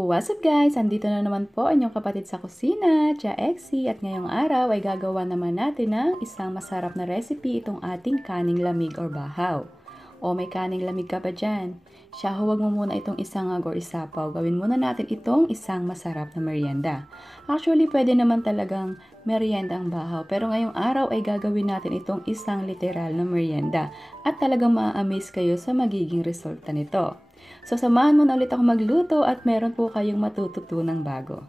What's up guys? Andito na naman po inyong kapatid sa kusina, Chaexze, at ngayong araw ay gagawa naman natin ng isang masarap na recipe itong ating kaning lamig or bahaw. O may kaning lamig ka ba dyan? Siya, huwag mo muna itong isangag or isapaw. Gawin muna natin itong isang masarap na merienda. Actually, pwede naman talagang merienda ang bahaw. Pero ngayong araw ay gagawin natin itong isang literal na merienda. At talagang ma-amaze kayo sa magiging resulta nito. So, samahan mo na ulit ako magluto at meron po kayong matututunang bago.